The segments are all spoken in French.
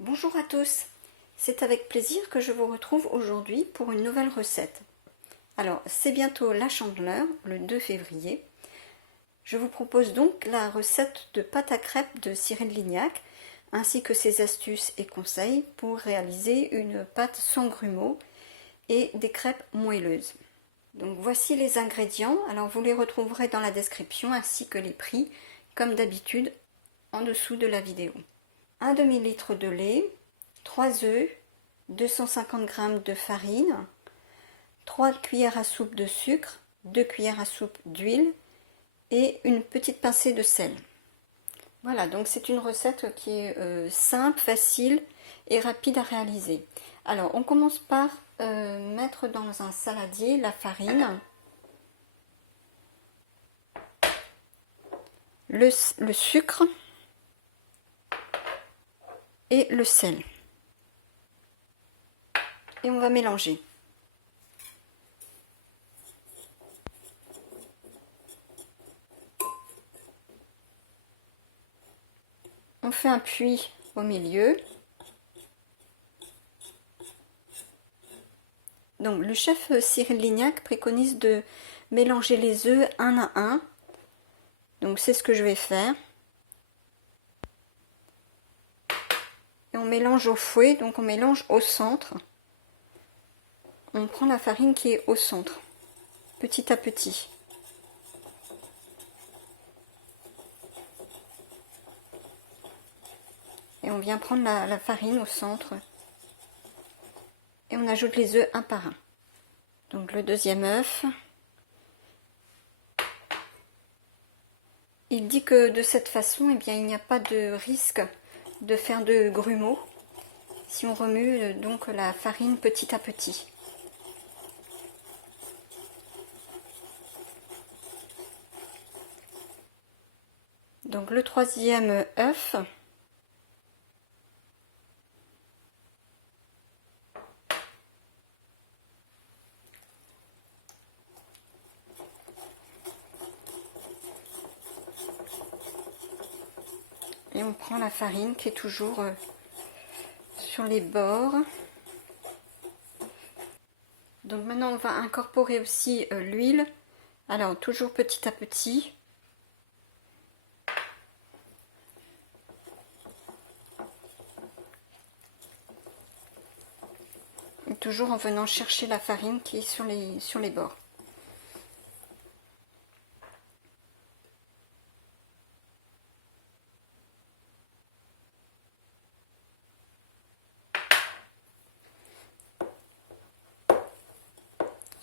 Bonjour à tous, c'est avec plaisir que je vous retrouve aujourd'hui pour une nouvelle recette. Alors, c'est bientôt la Chandeleur, le 2 février. Je vous propose donc la recette de pâte à crêpes de Cyril Lignac, ainsi que ses astuces et conseils pour réaliser une pâte sans grumeaux et des crêpes moelleuses. Donc voici les ingrédients, alors vous les retrouverez dans la description ainsi que les prix, comme d'habitude, en dessous de la vidéo. Un demi-litre de lait, 3 œufs, 250 g de farine, 3 cuillères à soupe de sucre, 2 cuillères à soupe d'huile et une petite pincée de sel. Voilà, donc c'est une recette qui est simple, facile et rapide à réaliser. Alors, on commence par mettre dans un saladier la farine, le sucre et le sel. Et on va mélanger. On fait un puits au milieu. Donc le chef Cyril Lignac préconise de mélanger les œufs un à un. Donc c'est ce que je vais faire. Et on mélange au fouet, donc on mélange au centre. On prend la farine qui est au centre, petit à petit. Et on vient prendre la farine au centre. Et on ajoute les œufs un par un. Donc le deuxième œuf. Il dit que de cette façon, eh bien, il n'y a pas de risque de faire de grumeaux si on remue donc la farine petit à petit. Donc le troisième œuf. Et on prend la farine qui est toujours sur les bords. Donc maintenant on va incorporer aussi l'huile. Alors toujours petit à petit. Et toujours en venant chercher la farine qui est sur les bords.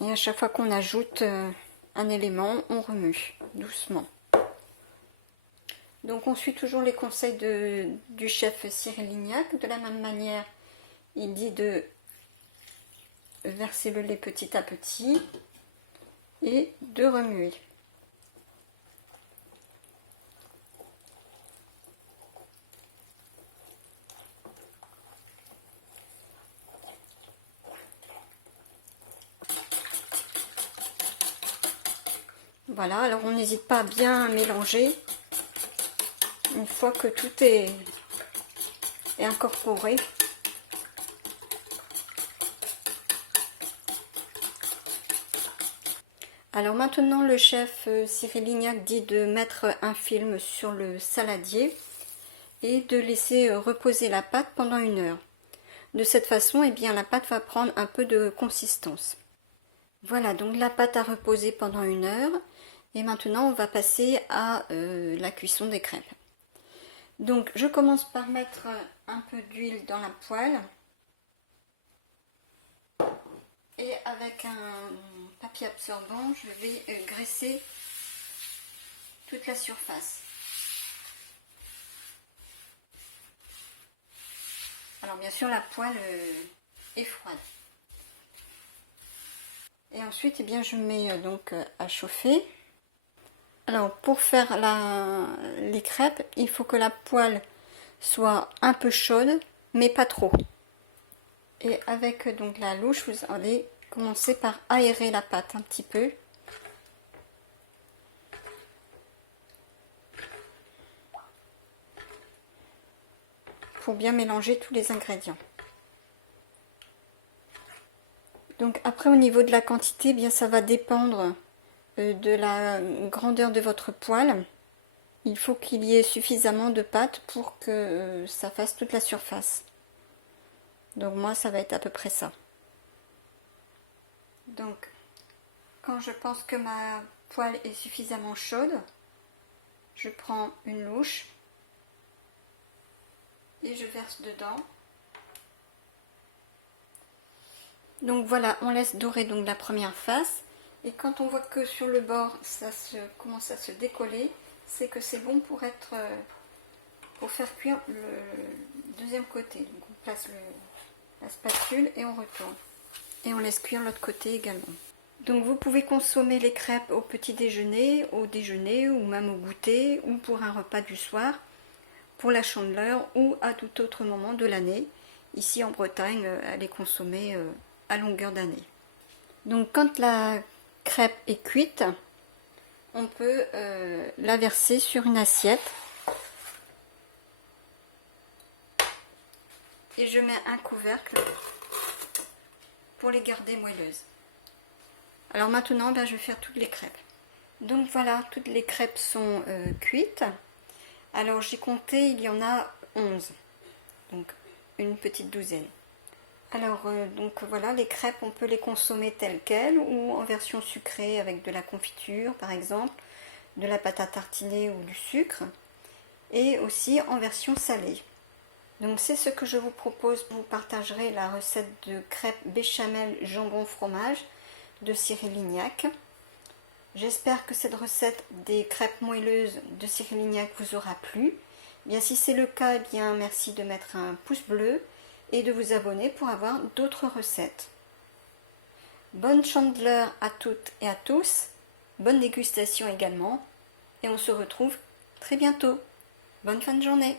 Et à chaque fois qu'on ajoute un élément, on remue doucement. Donc on suit toujours les conseils du chef Cyril Lignac. De la même manière, il dit de verser le lait petit à petit et de remuer. Voilà, alors on n'hésite pas à bien mélanger une fois que tout est incorporé. Alors maintenant le chef Cyril Lignac dit de mettre un film sur le saladier et de laisser reposer la pâte pendant 1 heure. De cette façon, eh bien, la pâte va prendre un peu de consistance. Voilà, donc la pâte a reposé pendant 1 heure. Et maintenant, on va passer à la cuisson des crêpes. Donc, je commence par mettre un peu d'huile dans la poêle. Et avec un papier absorbant, je vais graisser toute la surface. Alors, bien sûr, la poêle est froide. Et ensuite, eh bien, je mets donc à chauffer. Alors pour faire les crêpes, il faut que la poêle soit un peu chaude, mais pas trop. Et avec donc la louche, vous allez commencer par aérer la pâte un petit peu. pour bien mélanger tous les ingrédients. Donc après au niveau de la quantité, bien ça va dépendre de la grandeur de votre poêle. Il faut qu'il y ait suffisamment de pâte pour que ça fasse toute la surface. Donc moi ça va être à peu près ça. Donc quand je pense que ma poêle est suffisamment chaude, je prends une louche et je verse dedans. Donc voilà, on laisse dorer donc la première face. Et quand on voit que sur le bord ça commence à se décoller, c'est que c'est bon pour faire cuire le deuxième côté. Donc on place la spatule et on retourne. Et on laisse cuire l'autre côté également. Donc vous pouvez consommer les crêpes au petit déjeuner, au déjeuner ou même au goûter ou pour un repas du soir, pour la Chandeleur ou à tout autre moment de l'année. Ici en Bretagne, elle est consommée à longueur d'année. Donc quand la crêpe est cuite, on peut la verser sur une assiette. Et je mets un couvercle pour les garder moelleuses. Alors maintenant, je vais faire toutes les crêpes. Donc voilà, toutes les crêpes sont cuites. Alors j'ai compté, il y en a 11. Donc une petite douzaine. Alors donc voilà, les crêpes, on peut les consommer telles quelles ou en version sucrée avec de la confiture par exemple, de la pâte à tartiner ou du sucre, et aussi en version salée. Donc c'est ce que je vous propose. Vous partagerez la recette de crêpes béchamel jambon fromage de Cyril Lignac. J'espère que cette recette des crêpes moelleuses de Cyril Lignac vous aura plu. Bien, si c'est le cas, bien merci de mettre un pouce bleu et de vous abonner pour avoir d'autres recettes. Bonne Chandeleur à toutes et à tous, bonne dégustation également, et on se retrouve très bientôt. Bonne fin de journée.